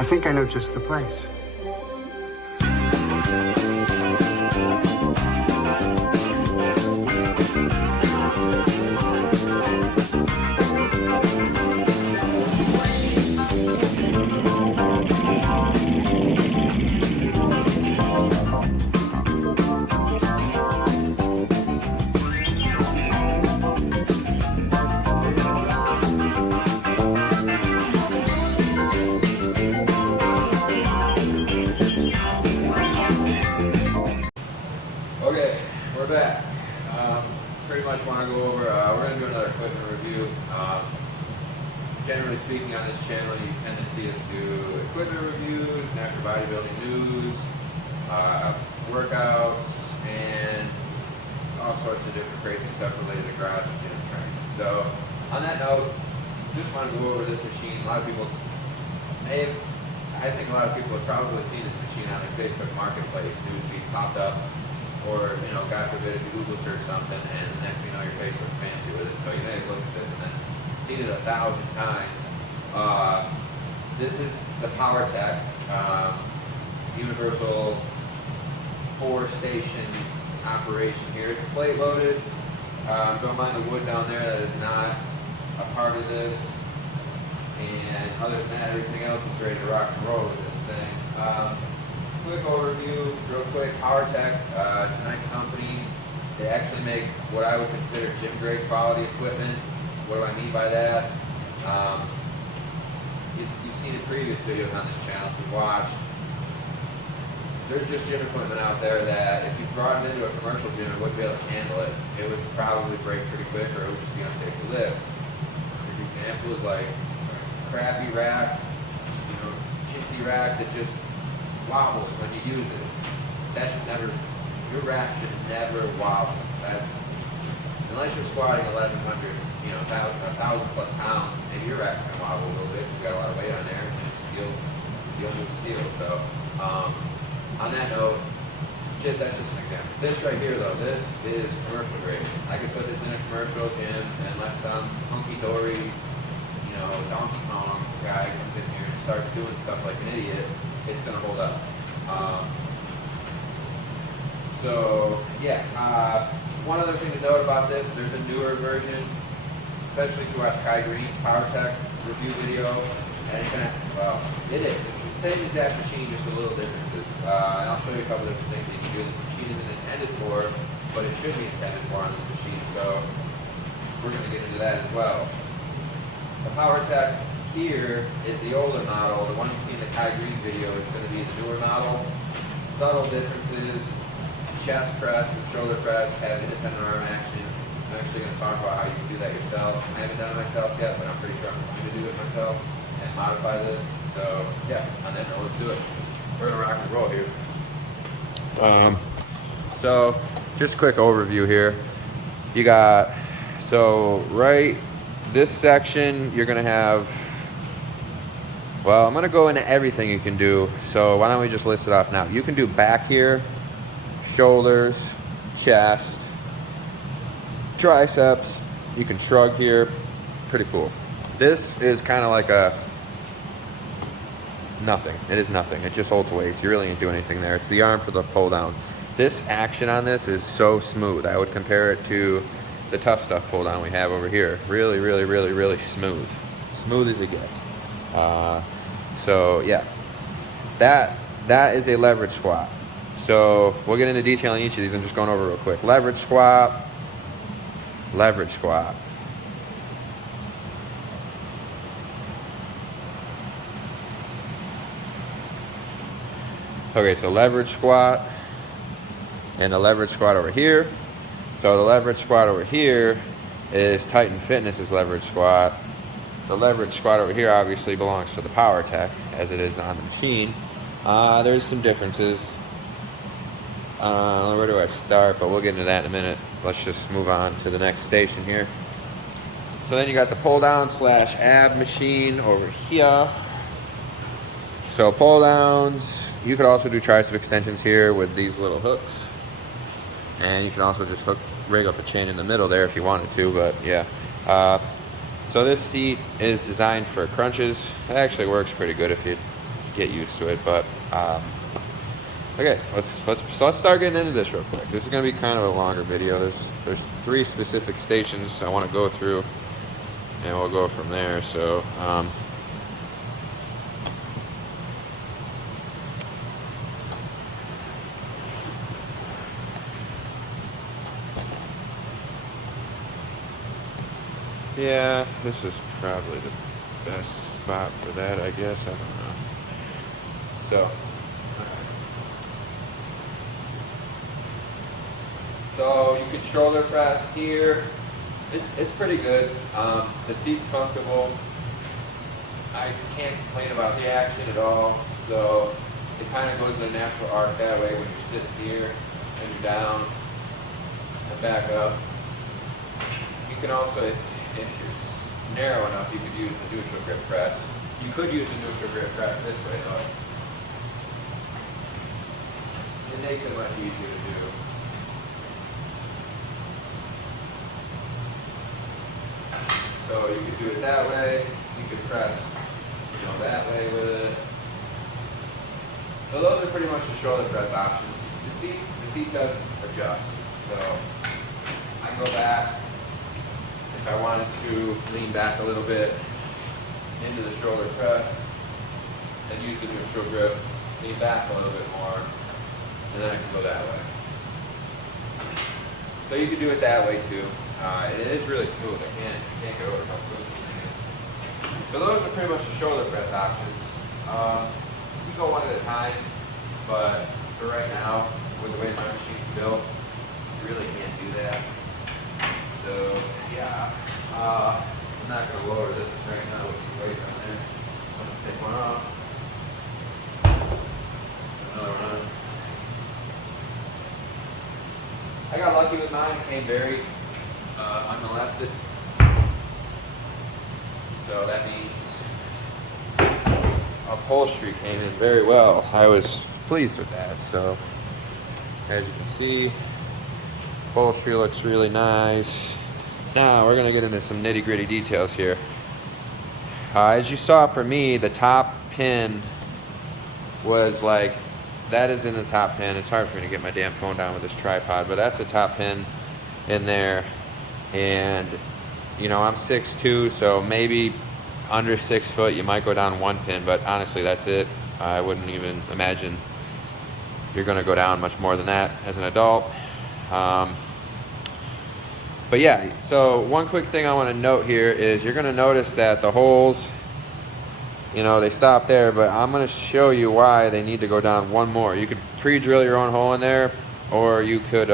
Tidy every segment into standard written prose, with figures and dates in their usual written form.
I think I know just the place. Okay, we're back. Pretty much want to go over, we're going to do another equipment review. Generally speaking on this channel, you tend to see us do equipment reviews, natural bodybuilding news, workouts, and all sorts of different crazy stuff related to garage and gym training. So, on that note, just want to go over this machine. A lot of people I think a lot of people have probably seen this machine on their Facebook Marketplace. Newsfeed popped up. Or, you know, God forbid if you Google search something and the next thing you know your Facebook's fancy with it. So you may have looked at this and then seen it 1,000 times. This is the Powertec universal 4-station operation here. It's plate loaded. Don't mind the wood down there, that is not a part of this. And other than that, everything else is ready to rock and roll with this thing. Quick overview, real quick. Powertec, it's a nice company. They actually make what I would consider gym grade quality equipment. What do I mean by that? You've seen in previous videos on this channel to watch. There's just gym equipment out there that if you brought it into a commercial gym, it wouldn't be able to handle it. It would probably break pretty quick, or it would just be unsafe to live. For example, is like a crappy rack, chintzy rack that just wobbles when you use it. That should never, your rack should never wobble. That's, unless you're squatting 1,100, 1,000 plus pounds, maybe your rack's gonna wobble a little bit. You got a lot of weight on there, and you'll move the steel. So, on that note, that's just an example. This right here, though, this is commercial grade. I could put this in a commercial gym, and unless some hunky-dory, Donkey Kong guy comes in here and starts doing stuff like an idiot, it's going to hold up. One other thing to note about this, there's a newer version, especially if you watch Kai Green's Powertec review video, and it is. It's the same exact machine, just a little differences. And I'll show you a couple of different things that you can do. This machine isn't intended for, but it should be intended for on this machine, so we're going to get into that as well. The Powertec here is the older model. The one you see in the Kai Green video is going to be the newer model. Subtle differences. Chest press and shoulder press have independent arm action. I'm actually going to talk about how you can do that yourself. I haven't done it myself yet, but I'm pretty sure I'm going to do it myself and modify this. So yeah, on that note, let's do it. We're going to rock and roll here. So just a quick overview here. You got, right this section, you're going to have, I'm going to go into everything you can do. So why don't we just list it off now? You can do back here, shoulders, chest, triceps. You can shrug here. Pretty cool. This is kind of like a nothing. It is nothing. It just holds weights. You really ain't doing anything there. It's the arm for the pull down. This action on this is so smooth. I would compare it to the tough stuff pull down we have over here. Really, really, really, really smooth. Smooth as it gets. So yeah, that is a leverage squat. So we'll get into detail on each of these. I'm just going over real quick. Leverage squat, leverage squat. Okay, so leverage squat and a leverage squat over here. So the leverage squat over here is Titan Fitness's leverage squat. The leverage squat over here obviously belongs to the Powertec, as it is on the machine. There's some differences. Where do I start? But we'll get into that in a minute. Let's just move on to the next station here. So then you got the pull down / ab machine over here. So pull downs, you could also do tricep extensions here with these little hooks. And you can also just rig up a chain in the middle there if you wanted to, but yeah. So this seat is designed for crunches. It actually works pretty good if you get used to it. But okay, let's start getting into this real quick. This is gonna be kind of a longer video. There's 3 specific stations I want to go through, and we'll go from there. So yeah, this is probably the best spot for that, I guess. I don't know. So, so you can shoulder press here. It's pretty good. The seat's comfortable. I can't complain about the action at all. So it kind of goes in a natural arc that way when you're sitting here and you're down and back up. You can also, if you're narrow enough, you could use the neutral grip press. You could use the neutral grip press this way though. It makes it much easier to do. So you could do it that way. You could press, that way with it. So those are pretty much the shoulder press options. The seat does adjust. So I can go back. If I wanted to lean back a little bit into the shoulder press and use the neutral grip, lean back a little bit more, and then I can go that way. So you can do it that way too. It is really smooth. I can't get over how smooth it is. So those are pretty much the shoulder press options. You go one at a time, but for right now, with the way my machine's built, you really can't do that. So yeah, I'm not going to lower this right now with the weight on there. I'm going to take one off. Another one. I got lucky with mine. It came very unmolested. So that means upholstery came in very well. I was pleased with that. So as you can see, upholstery looks really nice. Now we're gonna get into some nitty-gritty details here. As you saw for me, the top pin was like, that is in the top pin. It's hard for me to get my damn phone down with this tripod, but that's the top pin in there. And I'm 6'2", so maybe under 6 foot you might go down 1 pin, but honestly that's it. I wouldn't even imagine you're gonna go down much more than that as an adult. But yeah, so one quick thing I want to note here is you're going to notice that the holes, they stop there, but I'm going to show you why they need to go down 1 more. You could pre-drill your own hole in there, or you could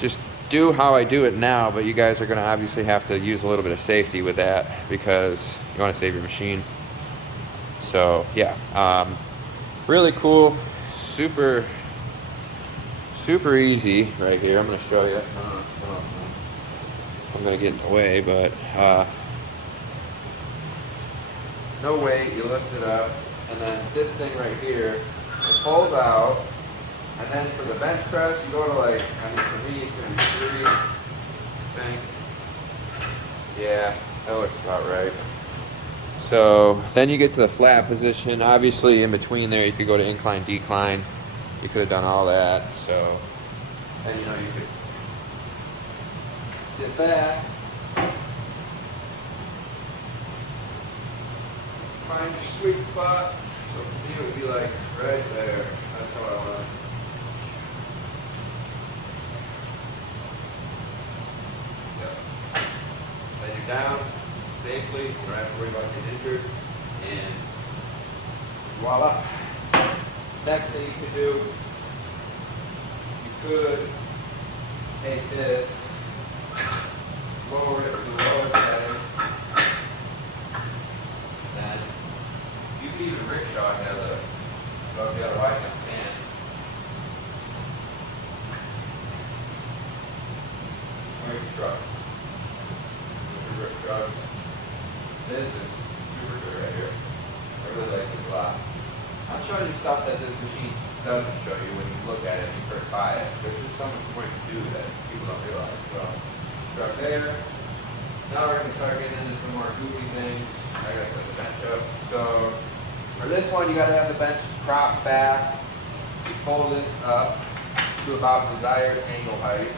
just do how I do it now, but you guys are going to obviously have to use a little bit of safety with that because you want to save your machine. So yeah, really cool, super easy right here. I'm going to show you. I'm going to get in the way, but no weight. You lift it up, and then this thing right here, it pulls out, and then for the bench press, you go to for me, it's going to be 3, I think. Yeah, that looks about right. So then you get to the flat position. Obviously, in between there, you could go to incline, decline. You could have done all that. So then you could sit back, find your sweet spot. So for me, it would be like right there. That's how I want it. Yep. Then you're down safely. You don't have to worry about getting injured. And voila. Next thing you could do, you could take this, lower it to the lowest setting, then you can even rickshaw it if you have a wide enough stand. Or your truck. Your rickshaw. This is super good right here. I really like this a lot. I'm showing you stuff that this machine doesn't show you when you look at it and you first buy it. There's just so much more to do that people don't realize. So, start there. Now we're going to start getting into some more goofy things. I got to set the bench up. So, for this one, you gotta have the bench propped back. You pull this up to about desired angle height.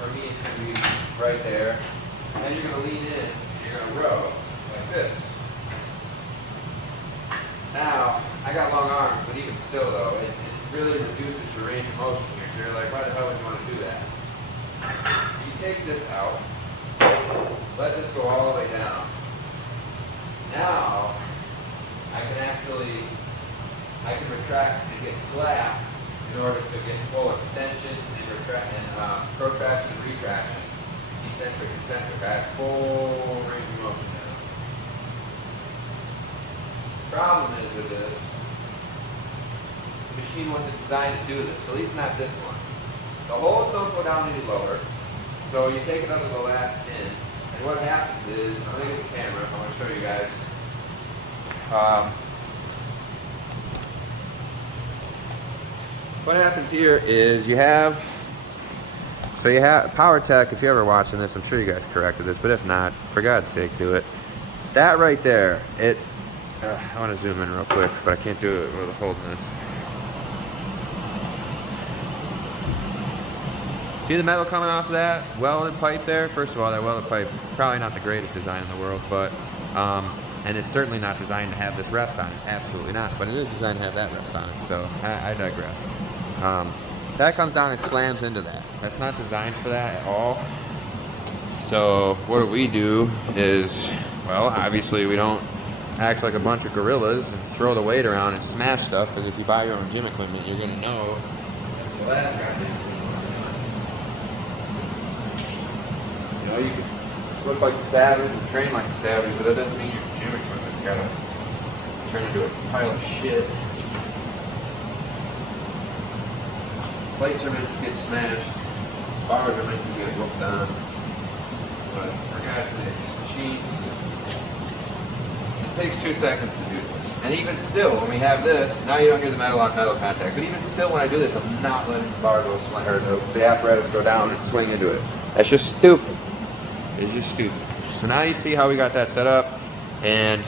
For me, it's gonna be right there. And then you're gonna lean in, and you're gonna row like this. Now, I got long arms, but even still though, it really reduces your range of motion here. So you're like, why the hell would you want to do that? You take this out, let this go all the way down. Now, I can retract and get slack in order to get full extension and protraction and retraction. Eccentric, eccentric. I have full range of motion now. Problem is with this, the machine wasn't designed to do this, at least not this one. The holes don't go down any lower, so you take it under the last pin, and what happens is, I'm going to get the camera, I want to show you guys. What happens here is you have Powertec. If you're ever watching this, I'm sure you guys corrected this, but if not, for God's sake, do it. That right there, I want to zoom in real quick, but I can't do it with holding this. See the metal coming off of that welded pipe there? First of all, that welded pipe, probably not the greatest design in the world, but, and it's certainly not designed to have this rest on it, absolutely not, but it is designed to have that rest on it, so I digress. That comes down and slams into that. That's not designed for that at all. So what we do is, well, obviously we don't act like a bunch of gorillas and throw the weight around and smash stuff, because if you buy your own gym equipment, you're going to know that's the last goddamn thing you want. You know, you can look like a savage and train like a savage, but that doesn't mean your gym equipment's got to turn into a pile of shit. Plates are meant to get smashed, bars are meant to get whooped on, but for God's sakes, machines, it takes 2 seconds to do this. And even still, when we have this, now you don't hear the metal on metal contact, but even still when I do this, I'm not letting the bar go, or the apparatus go down and swing into it. That's just stupid. It's just stupid. So now you see how we got that set up, and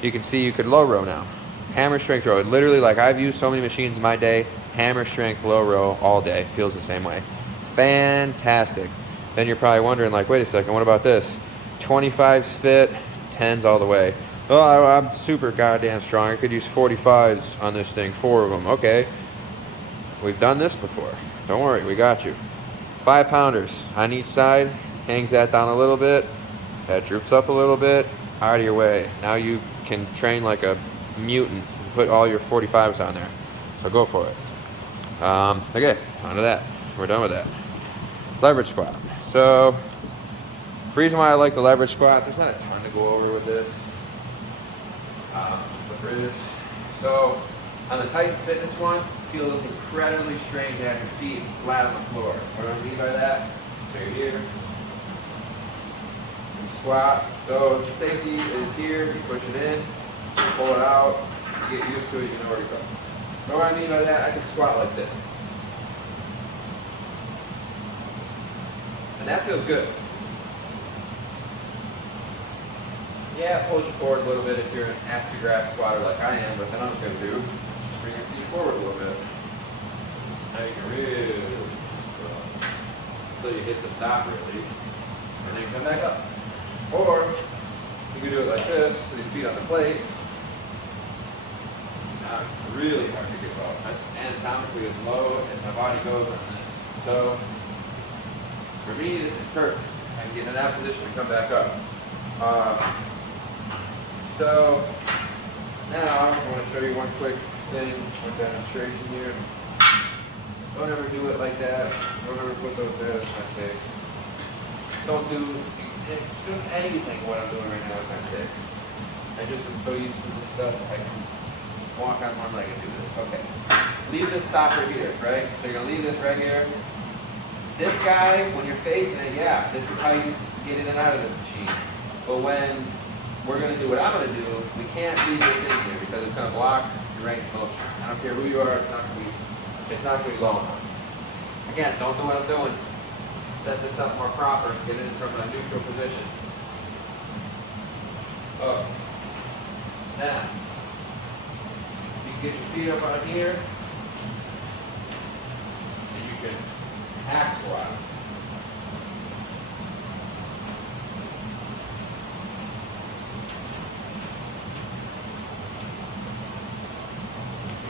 you can see you could low row now. Hammer strength row. Literally, like I've used so many machines in my day, hammer strength low row all day. Feels the same way. Fantastic. Then you're probably wondering, like, wait a second, what about this? 25s fit, 10s all the way. Oh, I'm super goddamn strong. I could use 45s on this thing, 4 of them. Okay. We've done this before. Don't worry, we got you. 5-pounders on each side. Hangs that down a little bit. That droops up a little bit. Out of your way. Now you can train like a mutant and put all your 45s on there. So go for it. Okay, on to that. We're done with that. Leverage squat. So, the reason why I like the leverage squat, there's not a ton to go over with this. So, on the Titan Fitness one, it feels incredibly strange to have your feet flat on the floor. What do I mean by that? So you're here. You squat. So, the safety is here. You push it in. You pull it out. You get used to it. You know where to go. What do I mean by that? I can squat like this. And that feels good. Yeah, it pulls you forward a little bit if you're an astrograph squatter like I am, but then I'm just going to do just bring your feet forward a little bit. Now you can really until you hit the stop really, and then come back up. Or you can do it like this, with your feet on the plate. Now it's really hard to get low. That's anatomically as low as my body goes on this. So for me, this is perfect. I can get in that position and come back up. So now I want to show you one quick thing, one demonstration here. Don't ever do it like that. Don't ever put those there. That's my safe. Don't do anything what I'm doing right now is not safe. I just am so used to this stuff. I can walk on one leg and do this. Okay. Leave this stop right here, right? So you're gonna leave this right here. This guy, when you're facing it, yeah, this is how you get in and out of this machine. But when we're going to do what I'm going to do, we can't leave this in here because it's going to block your range of motion. I don't care who you are, it's not going to be low enough. Again, don't do what I'm doing. Set this up more proper, get it in from a neutral position. Oh. Now, get your feet up on here, and you can hack squat.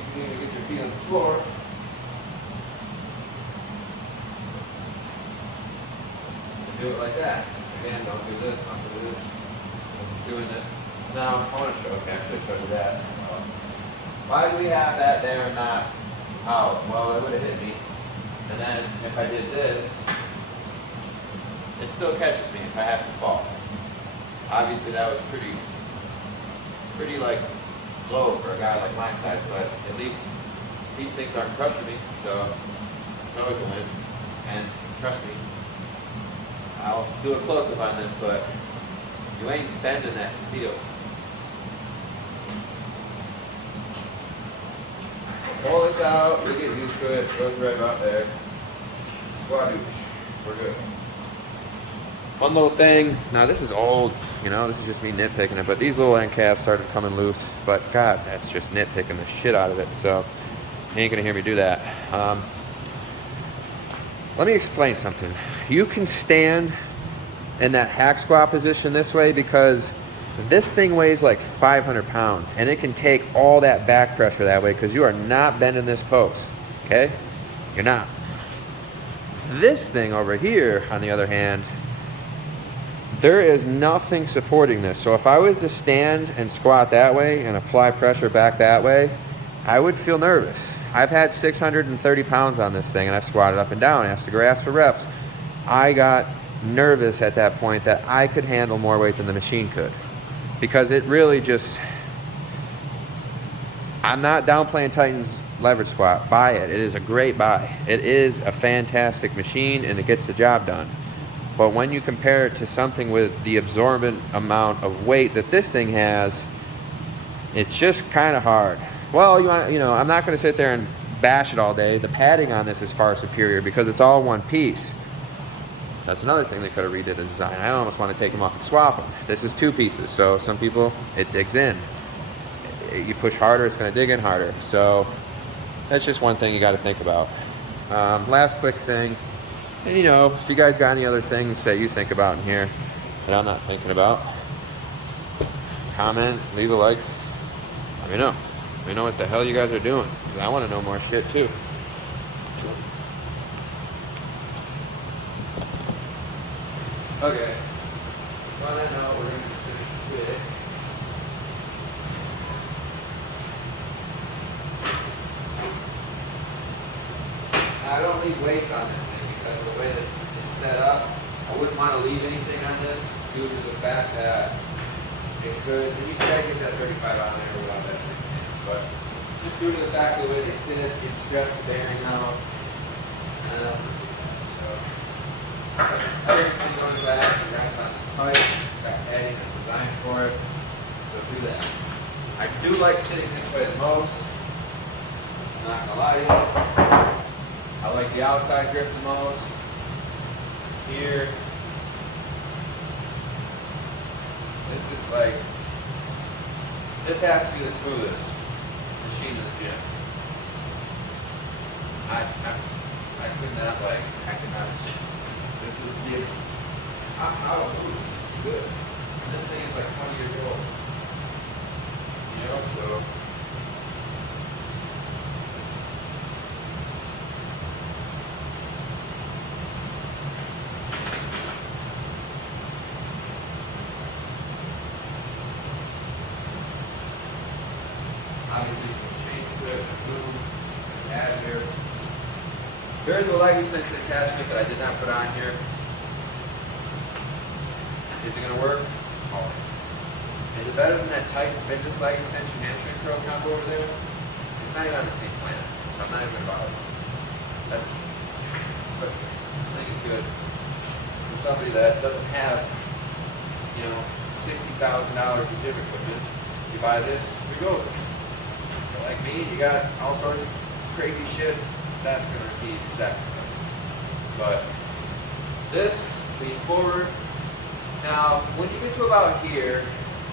You can even get your feet on the floor. And do it like that. Again, don't do this, don't do this. I'm just doing this. Now, I want to show, okay, I should show you that. Why do we have that there and not out? Well, it would have hit me. And then if I did this, it still catches me if I have to fall. Obviously that was pretty like low for a guy like my size, but at least these things aren't crushing me, so it's always a win. And trust me, I'll do a close-up on this, but you ain't bending that steel. Pull this out, you'll get used to it, it goes right about there. Squat, we're good. One little thing, now this is old, you know, this is just me nitpicking it, but these little end caps started coming loose, but God, that's just nitpicking the shit out of it, so you ain't gonna hear me do that. Let me explain something. You can stand in that hack squat position this way because this thing weighs like 500 pounds and it can take all that back pressure that way because you are not bending this post, okay? You're not. This thing over here, on the other hand, there is nothing supporting this. So if I was to stand and squat that way and apply pressure back that way, I would feel nervous. I've had 630 pounds on this thing and I've squatted up and down, asked to grasp for reps. I got nervous at that point that I could handle more weight than the machine could. Because it really just, I'm not downplaying Titan's leverage squat. Buy it. It is a great buy. It is a fantastic machine and it gets the job done. But when you compare it to something with the absorbent amount of weight that this thing has, it's just kind of hard. Well, you know, I'm not going to sit there and bash it all day. The padding on this is far superior because it's all one piece. That's another thing they could have redid the design. I almost want to take them off and swap them. This is two pieces, so some people, it digs in. You push harder, it's going to dig in harder. So that's just one thing you got to think about. Last quick thing, and you know, if you guys got any other things that you think about in here that I'm not thinking about, comment, leave a like, let me know. Let me know what the hell you guys are doing, because I want to know more shit too. Okay, on that note, we're going to finish with I don't leave weights on this thing because of the way that it's set up. I wouldn't want to leave anything on this due to the fact that it could, and you gotta get that 35 on there without that thing. But just due to the fact of the way they sit, it stressed the bearing out. Everything goes back and rests on this pipe. Got padding that's designed for it. So do that. I do like sitting this way the most. I'm not gonna lie to you. I like the outside grip the most. Here. This is like, this has to be the smoothest machine in the gym. I could not how good. And this thing is like 20 years old. You know, so obviously you can change to it, zoom, add here. There's a leg extension attachment that I did not put on here. Is it going to work? Oh. Is it better than that Titan Fitness leg extension hamstring curl combo over there? It's not even on the same planet, so I'm not even going to bother. But this thing is good for somebody that doesn't have, you know, $60,000 in gym equipment. You buy this, you're golden. Like me, you got all sorts of crazy shit. That's going to be sacrificed. But this, lean forward. Now, when you get to about here,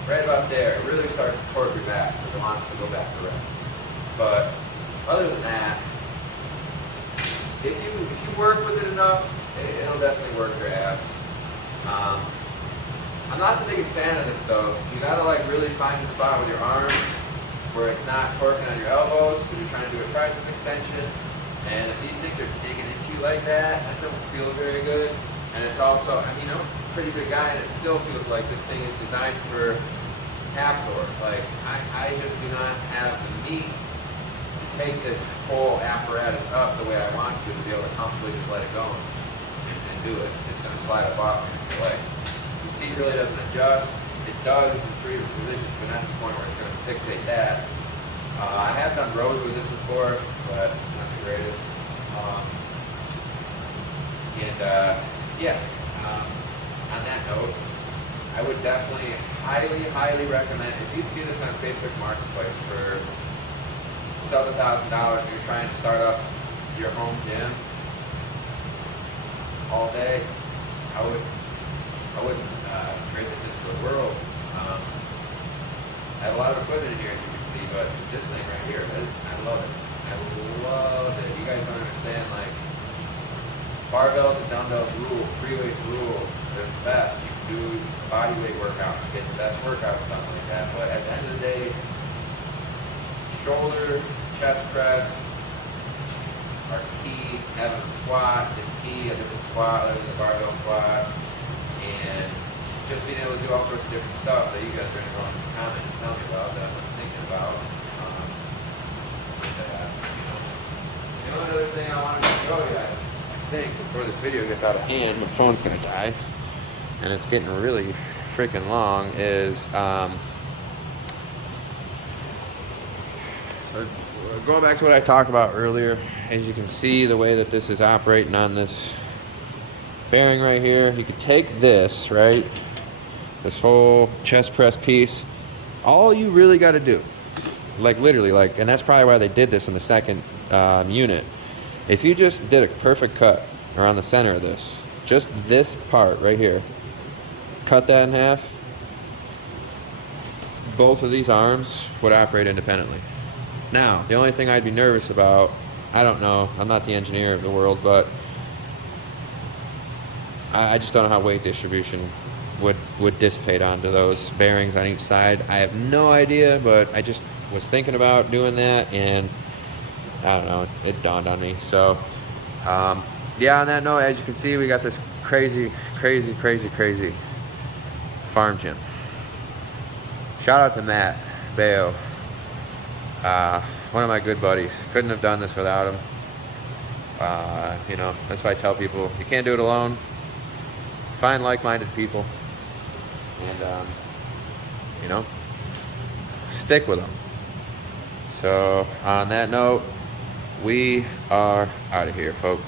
right about there, it really starts to torque your back because it wants to go back to rest. But other than that, if you work with it enough, it'll definitely work your abs. I'm not the biggest fan of this though. You gotta like really find the spot with your arms where it's not torquing on your elbows because you're trying to do a tricep extension. And if these things are digging into you like that, that don't feel very good. And it's also, I mean, I'm a pretty big guy and it still feels like this thing is designed for half torque. Like, I just do not have the meat to take this whole apparatus up the way I want to be able to comfortably just let it go and do it. It's going to slide up off your leg. The seat really doesn't adjust. It does in 3 different positions, but not to the point where it's going to fixate that. I have done rows with this before, but not the greatest. On that note, I would definitely highly recommend, if you see this on Facebook Marketplace for sub $1,000 and you're trying to start up your home gym all day, I wouldn't trade this in for the world. I have a lot of equipment in here, as you can see, but this thing right here, I love it. I love it. You guys don't understand, like, barbells and dumbbells rule, free weights rule. They're the best. You can do body weight workouts, get the best workouts, stuff like that. But at the end of the day, shoulder, chest press are key. Having a squat is key. A different squat other than the barbell squat. And just being able to do all sorts of different stuff that you guys are going to go in the comments and tell me about that I'm thinking about. Another thing I wanted to show you, I think, before this video gets out of hand, my phone's going to die, and it's getting really freaking long, is going back to what I talked about earlier. As you can see, the way that this is operating on this bearing right here, you could take this, right, this whole chest press piece, all you really got to do, like literally, like, and that's probably why they did this in the second unit. If you just did a perfect cut around the center of this, just this part right here, cut that in half, both of these arms would operate independently. Now, the only thing I'd be nervous about, I don't know, I'm not the engineer of the world, but I just don't know how weight distribution would dissipate onto those bearings on each side. I have no idea, but I just was thinking about doing that, and I don't know, it dawned on me. So, yeah, on that note, as you can see, we got this crazy farm gym. Shout out to Matt Bayo, one of my good buddies. Couldn't have done this without him. You know, that's why I tell people, you can't do it alone. Find like-minded people, and you know, stick with them. So on that note, we are out of here, folks.